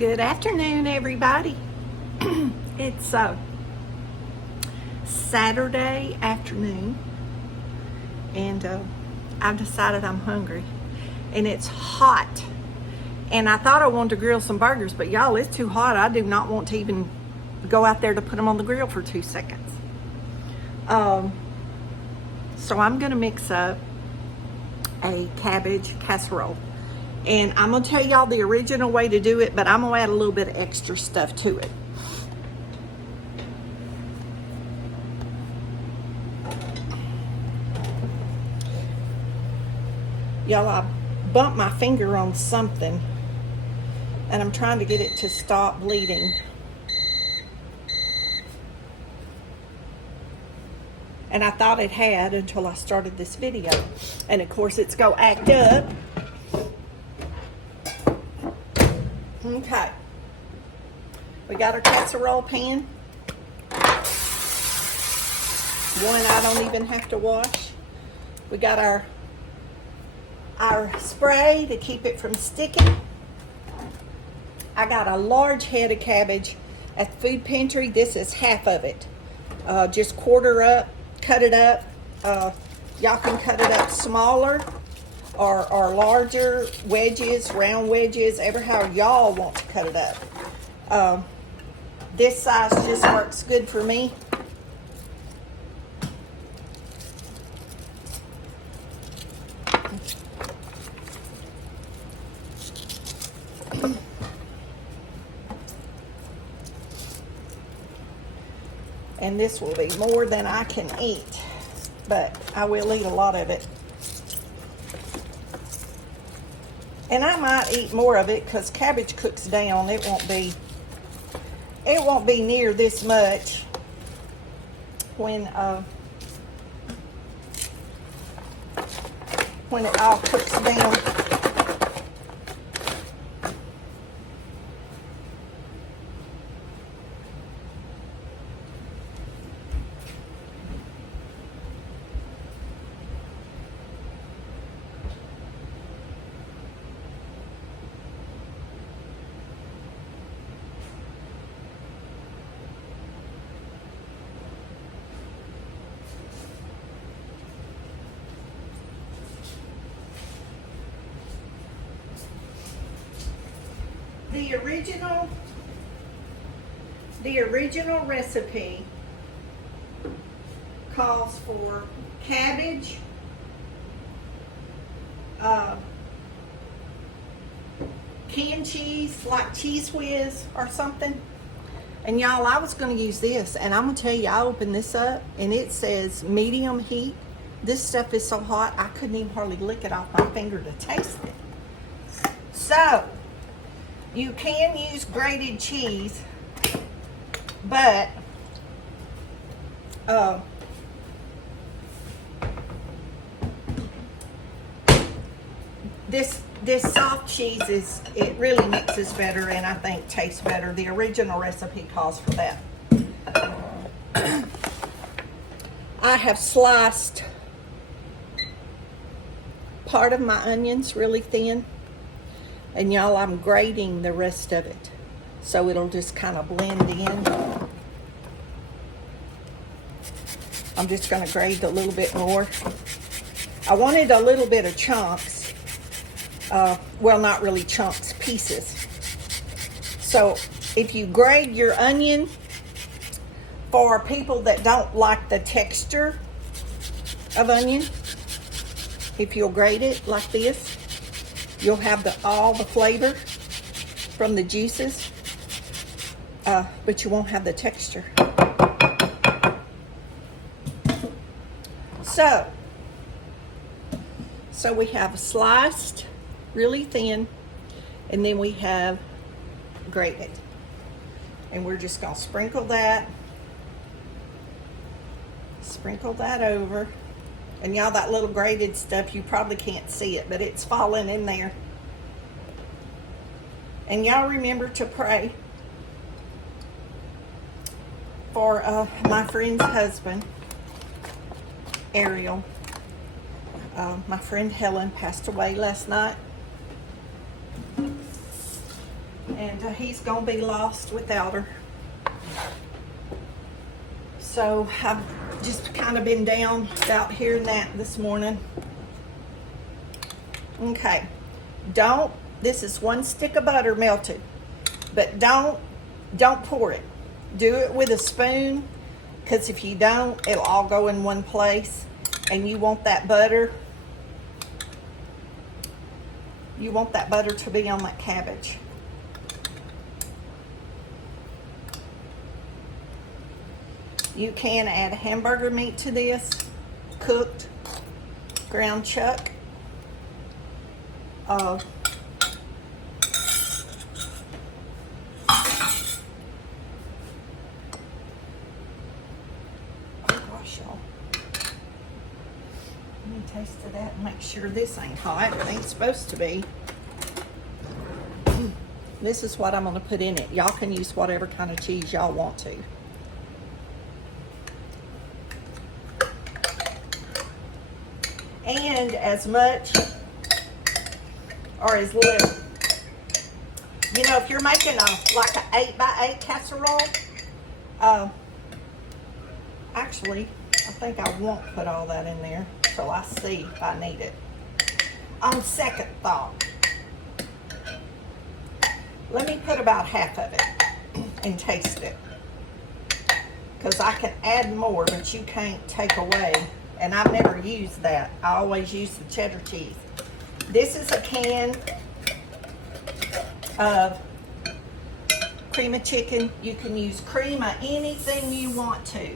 Good afternoon, everybody. It's Saturday afternoon, and I've decided I'm hungry, and it's hot. And I thought I wanted to grill some burgers, but y'all, it's too hot. I do not want to even go out there to put them on the grill for 2 seconds. So I'm gonna mix up a cabbage casserole. And I'm gonna tell y'all the original way to do it, but I'm gonna add a little bit of extra stuff to it. Y'all, I bumped my finger on something and I'm trying to get it to stop bleeding. And I thought it had until I started this video. And of course it's gonna act up. Okay, we got our casserole pan. One I don't even have to wash. We got our spray to keep it from sticking. I got a large head of cabbage at the food pantry. This is half of it. Just quarter up, cut it up. Y'all can cut it up smaller or larger wedges, round wedges, ever how y'all want to cut it up. This size just works good for me. And this will be more than I can eat, but I will eat a lot of it. And I might eat more of it because cabbage cooks down. It won't be near this much when it all cooks down. The original recipe calls for cabbage, canned cheese, like Cheese Whiz or something. And y'all, I was going to use this, and I'm going to tell you, I opened this up, and it says medium heat. This stuff is so hot, I couldn't even hardly lick it off my finger to taste it. So, you can use grated cheese, but this soft cheese it really mixes better and I think tastes better. The original recipe calls for that. I have sliced part of my onions really thin, and y'all, I'm grating the rest of it so it'll just kind of blend in. I'm just going to grate a little bit more. I wanted a little bit of chunks. Well, not really chunks, pieces. So if you grate your onion, for people that don't like the texture of onion, if you'll grate it like this, you'll have all the flavor from the juices, but you won't have the texture. So we have sliced really thin, and then we have grated. And we're just gonna sprinkle that over. And y'all, that little grated stuff, you probably can't see it, but it's falling in there. And y'all remember to pray for my friend's husband, Ariel. My friend Helen passed away last night. And he's gonna be lost without her. So I've just kind of been down about hearing that this morning. Okay, this is 1 stick of butter melted, but don't pour it. Do it with a spoon, because if you don't, it'll all go in one place, and you want that butter to be on that cabbage. You can add hamburger meat to this, cooked, ground chuck. Oh gosh, y'all. Let me taste of that and make sure this ain't hot. It ain't supposed to be. This is what I'm going to put in it. Y'all can use whatever kind of cheese y'all want to. And as much or as little. You know, if you're making like an 8x8 casserole, actually, I think I won't put all that in there till I see if I need it. On second thought, let me put about half of it and taste it. Because I can add more, but you can't take away. And I've never used that. I always use the cheddar cheese. This is a can of cream of chicken. You can use cream of anything you want to.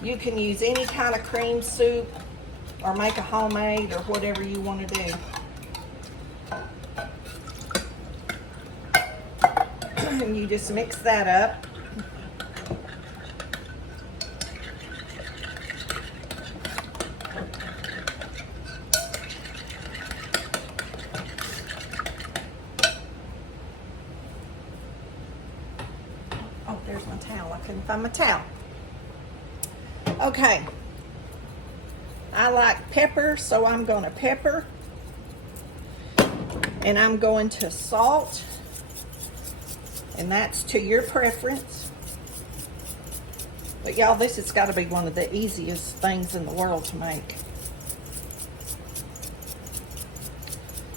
You can use any kind of cream soup or make a homemade or whatever you want to do. And you just mix that up. Oh, there's my towel. I couldn't find my towel. Okay. I like pepper, so I'm going to pepper. And I'm going to salt. And that's to your preference. But y'all, this has got to be one of the easiest things in the world to make.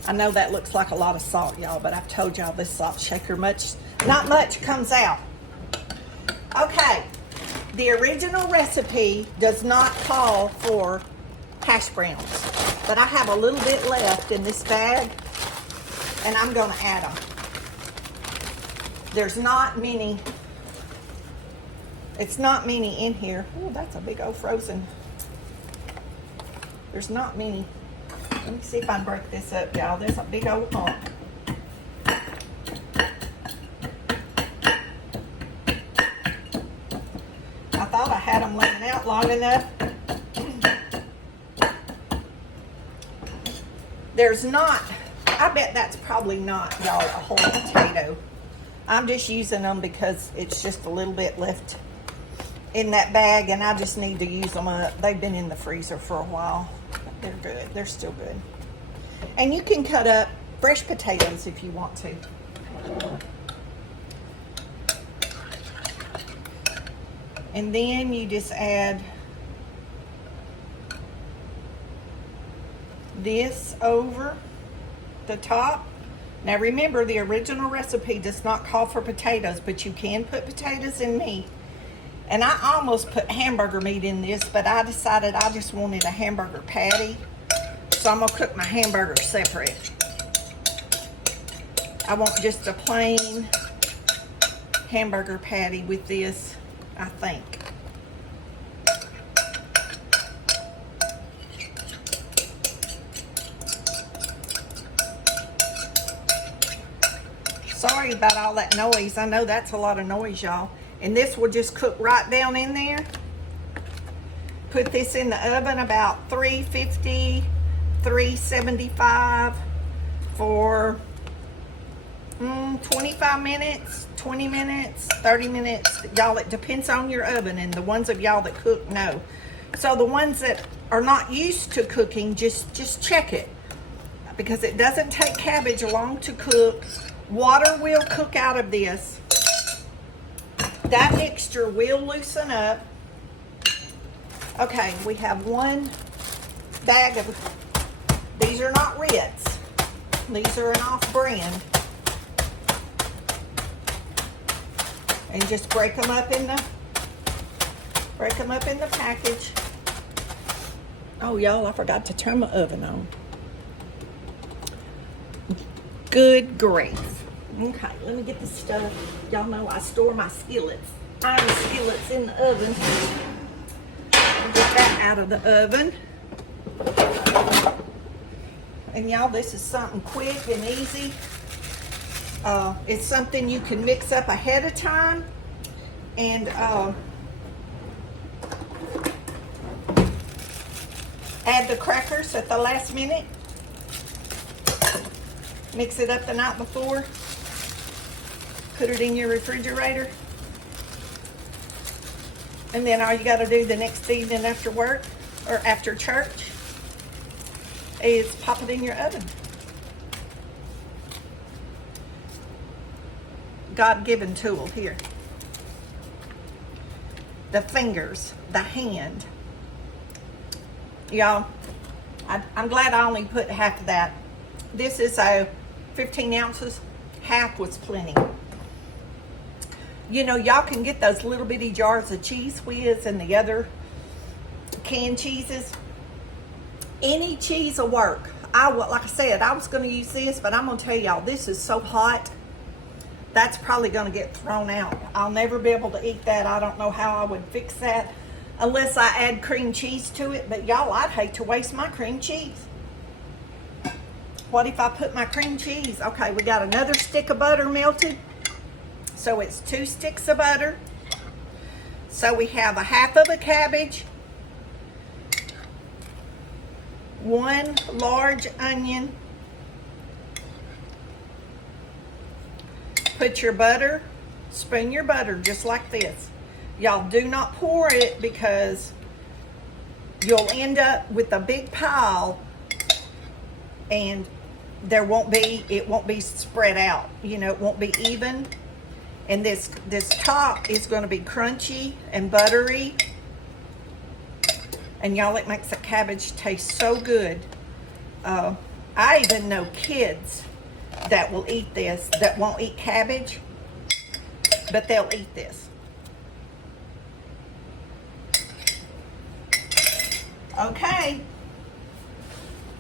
I know that looks like a lot of salt, y'all, but I've told y'all this salt shaker not much comes out. Okay, the original recipe does not call for hash browns, but I have a little bit left in this bag, and I'm going to add them. There's not many. It's not many in here. Oh, that's a big old frozen. There's not many. Let me see if I can break this up, y'all. There's a big old hump. I thought I had them laying out long enough. There's not, I bet that's probably not, y'all, a whole potato. I'm just using them because it's just a little bit left in that bag, and I just need to use them up. They've been in the freezer for a while. But they're good. They're still good. And you can cut up fresh potatoes if you want to. And then you just add this over the top. Now remember, the original recipe does not call for potatoes, but you can put potatoes in meat. And I almost put hamburger meat in this, but I decided I just wanted a hamburger patty. So I'm gonna cook my hamburger separate. I want just a plain hamburger patty with this, I think. Sorry about all that noise. I know that's a lot of noise, y'all. And this will just cook right down in there. Put this in the oven about 350, 375 for 25 minutes, 20 minutes, 30 minutes. Y'all, it depends on your oven, and the ones of y'all that cook know. So the ones that are not used to cooking, just check it. Because it doesn't take cabbage long to cook, Water will cook out of this. That mixture will loosen up. Okay, we have one bag of, these are not Ritz. These are an off-brand. And just break them up in the package. Oh, y'all, I forgot to turn my oven on. Good grief. Okay, let me get this stuff. Y'all know I store my skillets, iron skillets in the oven. Get that out of the oven. And y'all, this is something quick and easy. It's something you can mix up ahead of time. And add the crackers at the last minute. Mix it up the night before. Put it in your refrigerator. And then all you got to do the next evening after work or after church is pop it in your oven. God-given tool here. The fingers, the hand. Y'all, I'm glad I only put half of that. This is 15 ounces. Half was plenty. You know, y'all can get those little bitty jars of Cheese Whiz and the other canned cheeses. Any cheese will work. Like I said, I was going to use this, but I'm going to tell y'all, this is so hot. That's probably going to get thrown out. I'll never be able to eat that. I don't know how I would fix that unless I add cream cheese to it. But y'all, I'd hate to waste my cream cheese. What if I put my cream cheese? Okay, we got another stick of butter melted. So it's 2 sticks of butter. So we have a half of a cabbage, 1 large onion. Put your butter, spoon your butter just like this. Y'all do not pour it because you'll end up with a big pile and it won't be spread out. You know, it won't be even. And this top is going to be crunchy and buttery. And y'all, it makes the cabbage taste so good. I even know kids that will eat this, that won't eat cabbage, but they'll eat this. Okay.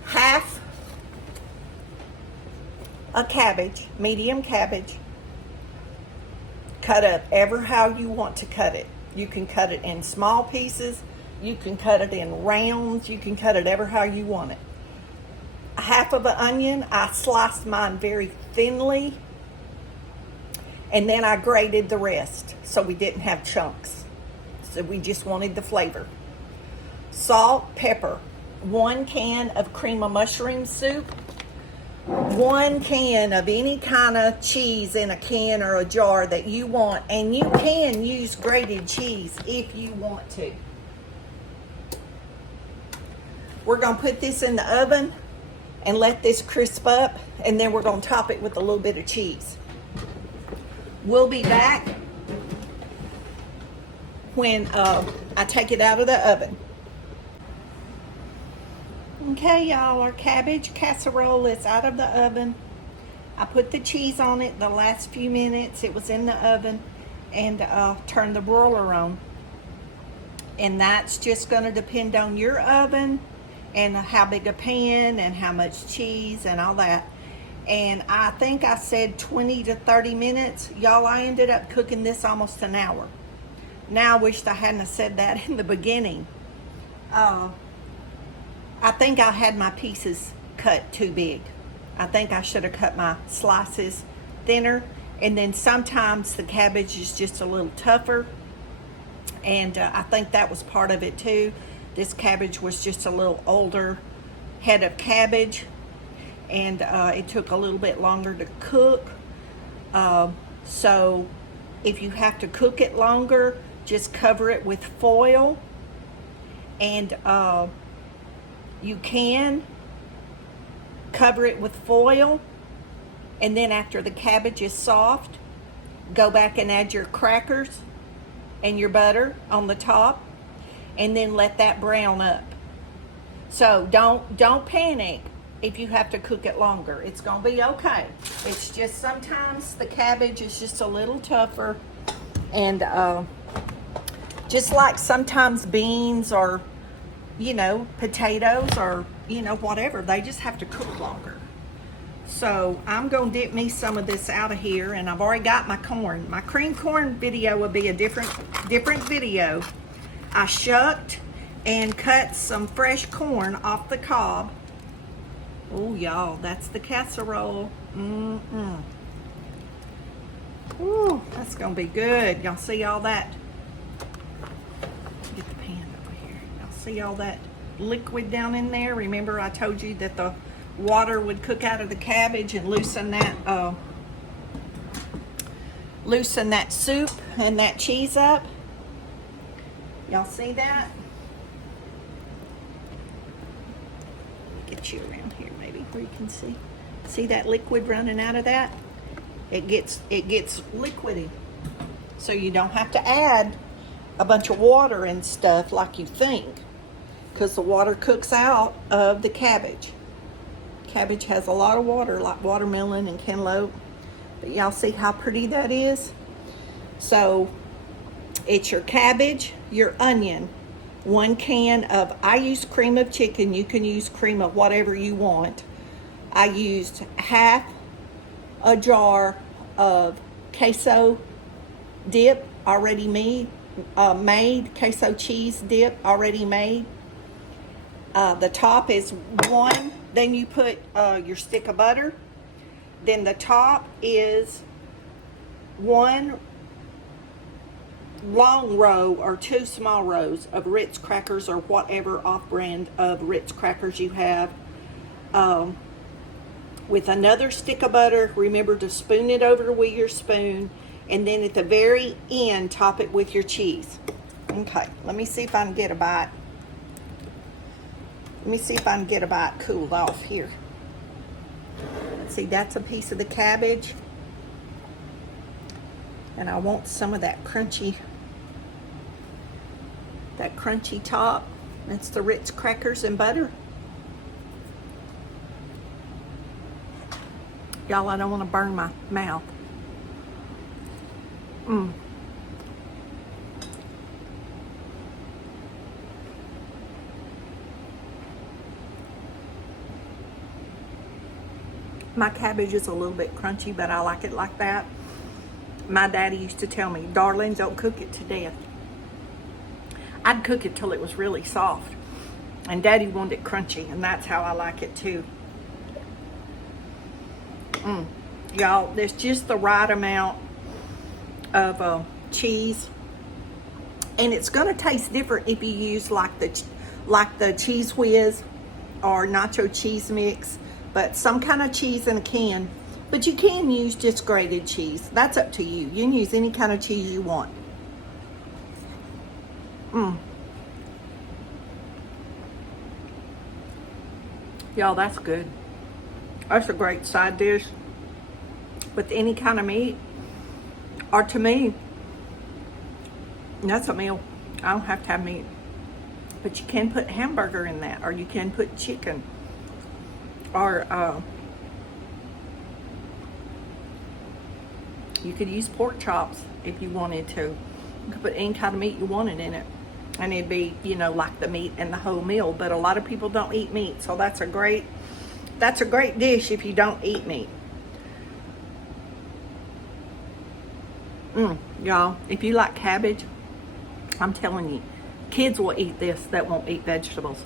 Half a cabbage, medium cabbage. Cut up ever how you want to cut it. You can cut it in small pieces. You can cut it in rounds. You can cut it ever how you want it. Half of an onion, I sliced mine very thinly. And then I grated the rest so we didn't have chunks. So we just wanted the flavor. Salt, pepper. 1 can of cream of mushroom soup. 1 can of any kind of cheese in a can or a jar that you want. And you can use grated cheese if you want to. We're going to put this in the oven and let this crisp up, and then we're going to top it with a little bit of cheese. We'll be back when I take it out of the oven. Okay, y'all, our cabbage casserole is out of the oven. I put the cheese on it the last few minutes. It was in the oven, and turned the broiler on. And that's just going to depend on your oven and how big a pan and how much cheese and all that. And I think I said 20 to 30 minutes. Y'all, I ended up cooking this almost an hour. Now I wished I hadn't have said that in the beginning. I think I had my pieces cut too big. I think I should have cut my slices thinner. And then sometimes the cabbage is just a little tougher. And I think that was part of it too. This cabbage was just a little older head of cabbage, and it took a little bit longer to cook. So if you have to cook it longer, just cover it with foil. And you can cover it with foil And then after the cabbage is soft, go back and add your crackers and your butter on the top, and then let that brown up. So don't panic if you have to cook it longer. It's gonna be okay. It's just sometimes the cabbage is just a little tougher, and just like sometimes beans or, you know, potatoes or, you know, whatever, they just have to cook longer. So I'm gonna dip me some of this out of here, and I've already got my corn. My cream corn video will be a different video. I shucked and cut some fresh corn off the cob. Oh, y'all, that's the casserole. Ooh, that's gonna be good. Y'all see all that? Get the pan over here. Y'all see all that liquid down in there? Remember I told you that the water would cook out of the cabbage and loosen that soup and that cheese up. Y'all see that? Get you around here maybe where you can see that liquid running out of that. It gets liquidy, so you don't have to add a bunch of water and stuff like you think, because the water cooks out of the cabbage. Cabbage has a lot of water, like watermelon and cantaloupe. But y'all see how pretty that is? So it's your cabbage, your onion, 1 can of, I use cream of chicken. You can use cream of whatever you want. I used half a jar of queso dip already made, queso cheese dip already made. The top is 1. Then you put your stick of butter. Then the top is 1 long row or 2 small rows of Ritz crackers or whatever off-brand of Ritz crackers you have. With another stick of butter. Remember to spoon it over with your spoon. And then at the very end, top it with your cheese. Okay, let me see if I can get a bite. Let me see if I can get a bite cooled off here. See, that's a piece of the cabbage. And I want some of that crunchy top. That's the Ritz crackers and butter. Y'all, I don't want to burn my mouth. My cabbage is a little bit crunchy, but I like it like that. My daddy used to tell me, darling, don't cook it to death. I'd cook it till it was really soft. And Daddy wanted it crunchy, and that's how I like it too. Y'all, there's just the right amount of cheese. And it's gonna taste different if you use like the Cheese Whiz or nacho cheese mix. But some kind of cheese in a can. But you can use just grated cheese. That's up to you. You can use any kind of cheese you want. Y'all, that's good. That's a great side dish with any kind of meat. Or to me, that's a meal. I don't have to have meat. But you can put hamburger in that, or you can put chicken. Or you could use pork chops if you wanted to. You could put any kind of meat you wanted in it, and it'd be, you know, like the meat and the whole meal. But a lot of people don't eat meat, so that's a great dish if you don't eat meat. Y'all, if you like cabbage, I'm telling you, kids will eat this that won't eat vegetables.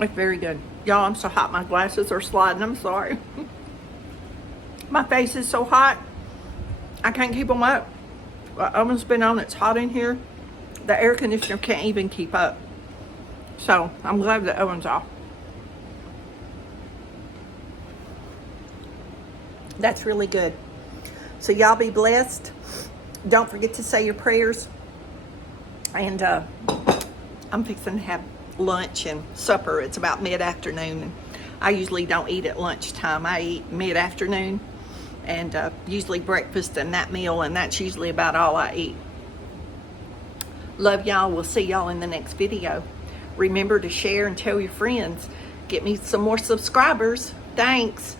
It's very good. Y'all, I'm so hot, my glasses are sliding. I'm sorry. My face is so hot, I can't keep them up. The oven's been on, it's hot in here. The air conditioner can't even keep up. So, I'm glad the oven's off. That's really good. So, y'all be blessed. Don't forget to say your prayers. And I'm fixing to have lunch and supper. It's about mid-afternoon. I usually don't eat at lunchtime. I eat mid-afternoon, and usually breakfast and that meal, and that's usually about all I eat. Love y'all. We'll see y'all in the next video. Remember to share and tell your friends. Get me some more subscribers. Thanks.